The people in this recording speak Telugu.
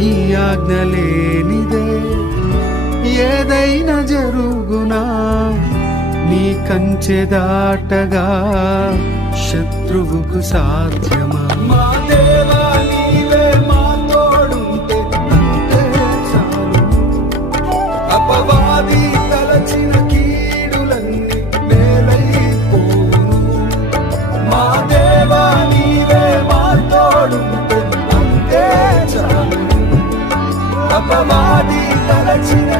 నీ ఆజ్ఞ లేనిదే ఏదైనా జరుగునా, నీ కంచె దాటగా శత్రువుకు సాధ్యమా? మా దేవా నీవే మా తోడుంటే అంతే చాలు. అపవాది తలచిన కీడులన్నీ మేలైపోవును. మా దేవా నీవే మా తోడుంటే అంతే చాలు. అపవాది తలచిన